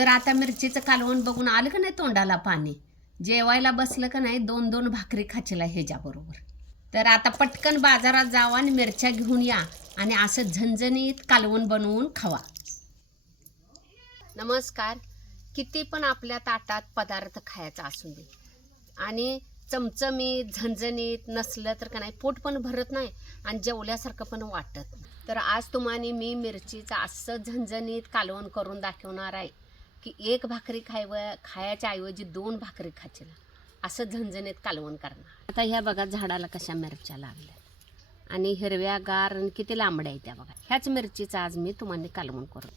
तर आता मिरचीचं कालवण बघून आलं का नाही तोंडाला पाणी? जेवायला बसलं का नाही दोन दोन भाकरी खाचीला ह्याच्याबरोबर. तर आता पटकन बाजारात जावा आणि मिरच्या घेऊन या आणि असं झणझणीत कालवण बनवून खावा. नमस्कार. किती पण आपल्या ताटात पदार्थ खायचा असू दे. आणि चमचमीत झणझणीत नसलं तर का नाही पोट पण भरत नाही आणि जेवल्यासारखं पण वाटत. तर आज तुम्हाला मी मिरचीचं असं झणझणीत कालवण करून दाखवणार आहे. की एक भाकरी खायव खायच्या ऐवजी दोन भाकरी खायची असं झणझणीत कालवण करणार. आता ह्या बघा झाडाला कशा मिरच्या लागल्या. आणि हिरव्या गार आणि किती लांबड्या आहेत त्या बघा. ह्याच मिरचीचं आज मी तुम्हाला कालवण करू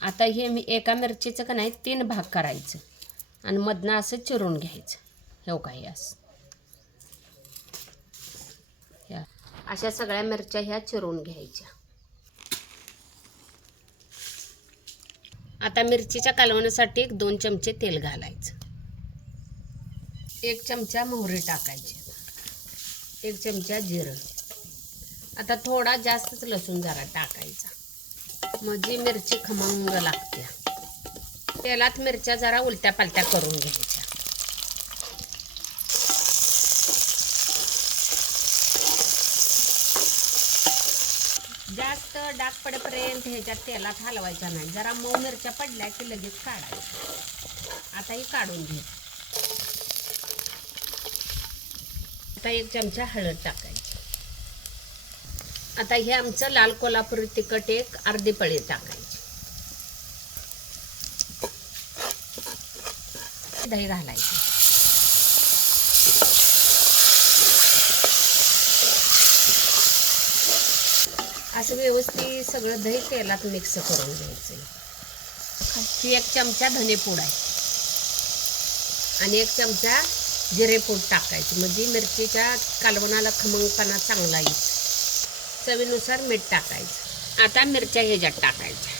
आता हे मी एका मिरचीचं का नाही तीन भाग करायचं. आणि मधनं असं चिरून घ्यायचं. हे काही असं. ह्या अशा सगळ्या मिरच्या ह्या चिरून घ्यायच्या. आता मिरचीच्या कालवण्यासाठी एक दोन चमचे तेल घालायचं. एक चमचा मोहरी टाकायची. एक चमचा जिरं. आता थोडा जास्तच लसूण जरा टाकायचा. माझी मिरची खमंग लागते तेलात मिरच्या जरा उलट्या पालट्या करून घ्यायच्या. जास्त डाग पडेपर्यंत ह्याच्यात तेलात हलवायच्या नाही. जरा मऊ मिरच्या पडल्या की लगेच काढायच्या. आता ही काढून घे आता एक चमचा हळद टाकायची. आता हे आमचं लाल कोल्हापुरी तिखट एक अर्धी पळी टाकायची. दही घालायचं. असं व्यवस्थित सगळं दही तेलात मिक्स करून घ्यायचं. ही एक चमचा धनेपूड आहे. आणि एक चमचा जिरेपूड टाकायची. म्हणजे मिरचीच्या कालवणाला खमंगपणा चांगला येईल. चवीनुसार मीठ टाकायचं. आता मिरच्या ह्याच्यात टाकायच्या.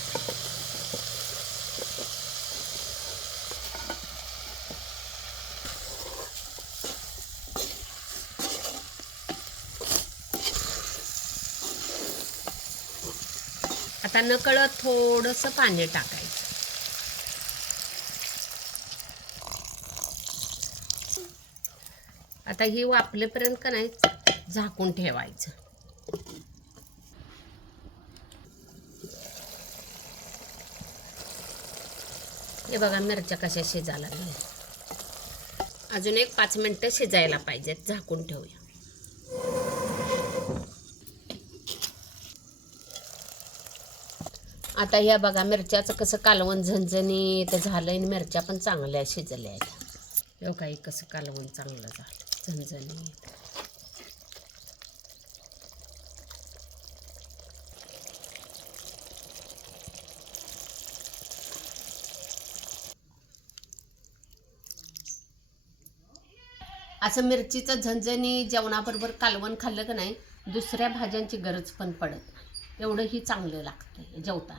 आता नकळत थोडंसं पाणी टाकायचं. आता ही वापलेपर्यंत का नाही झाकून ठेवायचं. हे बघा मिरच्या कशा शिजायला लागल्या. अजून एक पाच मिनटं शिजायला पाहिजेत झाकून ठेवूया. आता ह्या बघा मिरच्याचं कसं कालवण झणझणीत झालं आणि मिरच्या पण चांगल्या शिजल्या आहेत. हे काही कसं कालवण चांगलं झालं झणझणीत. असं मिरचीचं झणझणी जेवणाबरोबर कालवण खाल्लं का नाही दुसऱ्या भाज्यांची गरज पण पडत. नाही एवढंही चांगलं लागतं जेवताना.